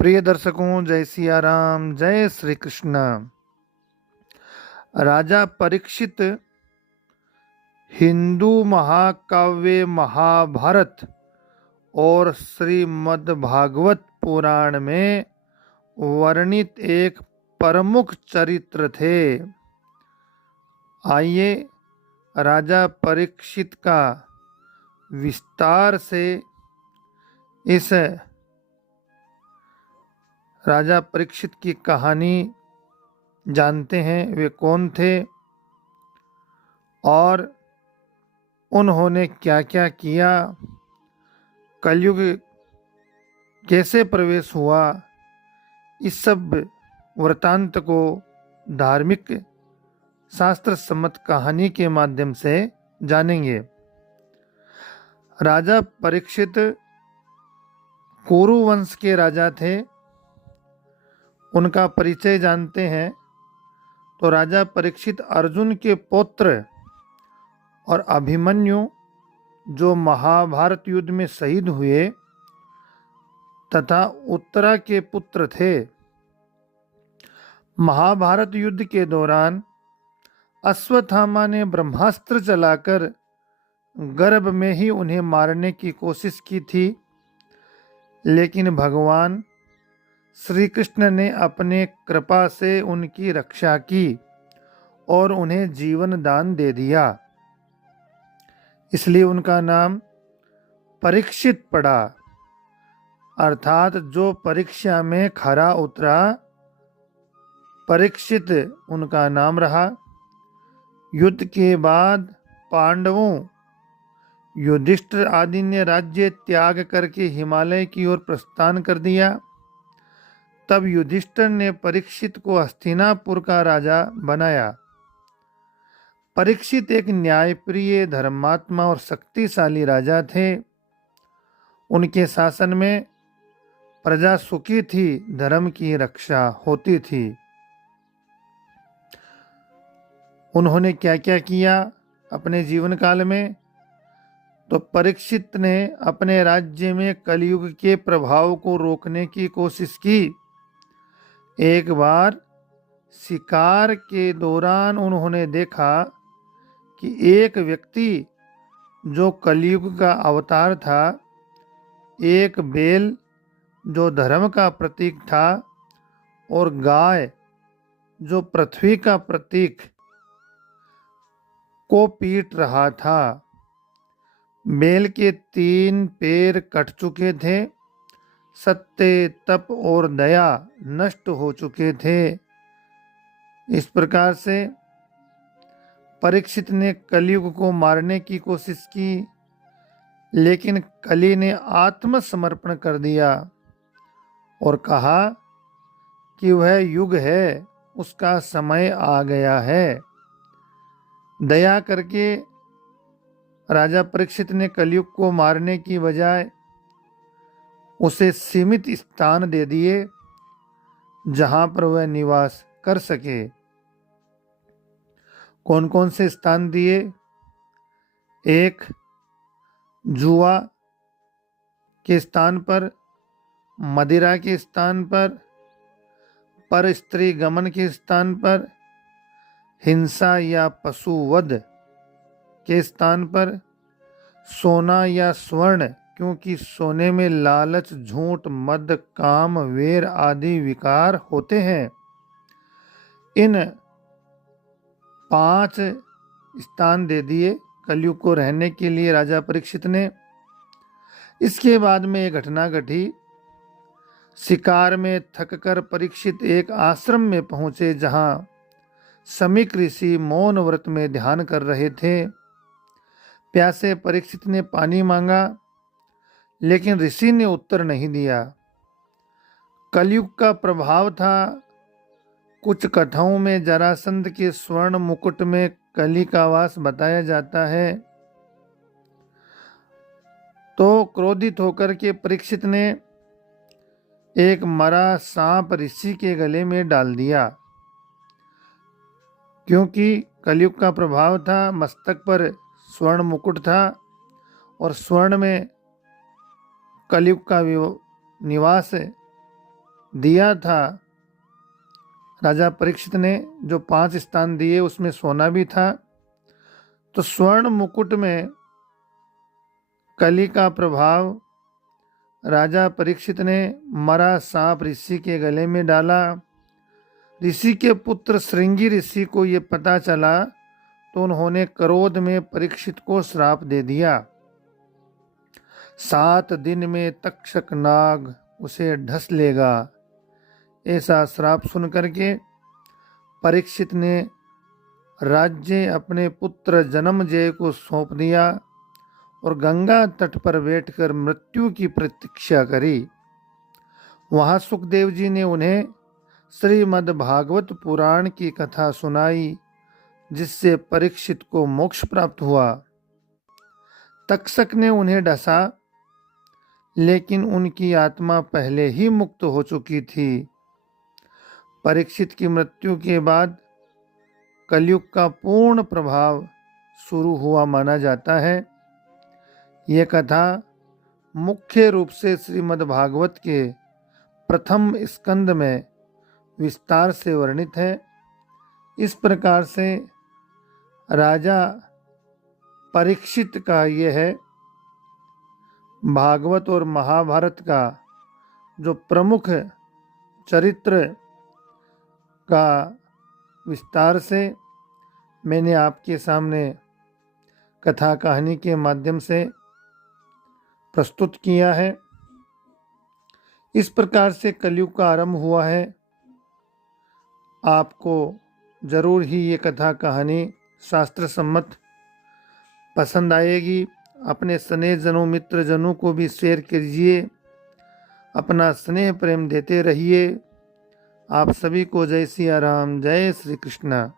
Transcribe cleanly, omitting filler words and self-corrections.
प्रिय दर्शकों, जय सिया राम, जय श्री कृष्ण। राजा परीक्षित हिंदू महाकाव्य महाभारत और श्रीमद् भागवत पुराण में वर्णित एक प्रमुख चरित्र थे। आइए राजा परीक्षित का विस्तार से इस राजा परीक्षित की कहानी जानते हैं। वे कौन थे और उन्होंने क्या क्या किया, कलयुग कैसे प्रवेश हुआ, इस सब वृतांत को धार्मिक शास्त्र सम्मत कहानी के माध्यम से जानेंगे। राजा परीक्षित कुरु वंश के राजा थे। उनका परिचय जानते हैं तो राजा परीक्षित अर्जुन के पुत्र और अभिमन्यु जो महाभारत युद्ध में शहीद हुए तथा उत्तरा के पुत्र थे। महाभारत युद्ध के दौरान अश्वत्थामा ने ब्रह्मास्त्र चलाकर गर्भ में ही उन्हें मारने की कोशिश की थी, लेकिन भगवान श्री कृष्ण ने अपने कृपा से उनकी रक्षा की और उन्हें जीवन दान दे दिया। इसलिए उनका नाम परीक्षित पड़ा, अर्थात जो परीक्षा में खरा उतरा, परीक्षित उनका नाम रहा। युद्ध के बाद पांडवों, युधिष्ठिर आदि ने राज्य त्याग करके हिमालय की ओर प्रस्थान कर दिया। तब युधिष्ठिर ने परीक्षित को हस्तिनापुर का राजा बनाया। परीक्षित एक न्यायप्रिय, धर्मात्मा और शक्तिशाली राजा थे। उनके शासन में प्रजा सुखी थी, धर्म की रक्षा होती थी। उन्होंने क्या क्या किया अपने जीवन काल में? तो परीक्षित ने अपने राज्य में कलयुग के प्रभाव को रोकने की कोशिश की। एक बार शिकार के दौरान उन्होंने देखा कि एक व्यक्ति जो कलयुग का अवतार था, एक बैल जो धर्म का प्रतीक था और गाय जो पृथ्वी का प्रतीक को पीट रहा था। बैल के 3 पैर कट चुके थे, सत्य, तप और दया नष्ट हो चुके थे। इस प्रकार से परीक्षित ने कलयुग को मारने की कोशिश की, लेकिन कली ने आत्मसमर्पण कर दिया और कहा कि वह युग है, उसका समय आ गया है। दया करके राजा परीक्षित ने कलयुग को मारने की बजाय उसे सीमित स्थान दे दिए जहां पर वह निवास कर सके। कौन कौन से स्थान दिए? एक, जुआ के स्थान पर, मदिरा के स्थान पर स्त्री गमन के स्थान पर, हिंसा या पशुवध के स्थान पर, सोना या स्वर्ण, क्योंकि सोने में लालच, झूठ, मद, काम, वेर आदि विकार होते हैं। इन 5 स्थान दे दिए कलयुग को रहने के लिए राजा परीक्षित ने। इसके बाद में एक घटना घटी। शिकार में थककर परीक्षित एक आश्रम में पहुंचे जहां समीक ऋषि मौन व्रत में ध्यान कर रहे थे। प्यासे परीक्षित ने पानी मांगा, लेकिन ऋषि ने उत्तर नहीं दिया। कलयुग का प्रभाव था। कुछ कथाओं में जरासंध के स्वर्ण मुकुट में कली का वास बताया जाता है। तो क्रोधित होकर के परीक्षित ने एक मरा सांप ऋषि के गले में डाल दिया। क्योंकि कलयुग का प्रभाव था, मस्तक पर स्वर्ण मुकुट था और स्वर्ण में कलयुग का निवास दिया था राजा परीक्षित ने, जो 5 स्थान दिए उसमें सोना भी था, तो स्वर्ण मुकुट में कली का प्रभाव राजा परीक्षित ने मरा सांप ऋषि के गले में डाला। ऋषि के पुत्र श्रृंगी ऋषि को ये पता चला तो उन्होंने क्रोध में परीक्षित को श्राप दे दिया। 7 दिन में तक्षक नाग उसे ढस लेगा। ऐसा श्राप सुन करके परीक्षित ने राज्य अपने पुत्र जन्मजय को सौंप दिया और गंगा तट पर बैठकर मृत्यु की प्रतीक्षा करी। वहां सुखदेव जी ने उन्हें श्रीमद् भागवत पुराण की कथा सुनाई, जिससे परीक्षित को मोक्ष प्राप्त हुआ। तक्षक ने उन्हें डसा, लेकिन उनकी आत्मा पहले ही मुक्त हो चुकी थी। परीक्षित की मृत्यु के बाद कलयुग का पूर्ण प्रभाव शुरू हुआ माना जाता है। यह कथा मुख्य रूप से श्रीमद् भागवत के प्रथम स्कंद में विस्तार से वर्णित है। इस प्रकार से राजा परीक्षित का यह है भागवत और महाभारत का जो प्रमुख चरित्र का विस्तार से मैंने आपके सामने कथा कहानी के माध्यम से प्रस्तुत किया है। इस प्रकार से कलयुग का आरंभ हुआ है। आपको जरूर ही ये कथा कहानी शास्त्र सम्मत पसंद आएगी। अपने स्नेहजनों मित्रजनों को भी शेयर कीजिए, अपना स्नेह प्रेम देते रहिए। आप सभी को जय सिया राम, जय श्री कृष्ण।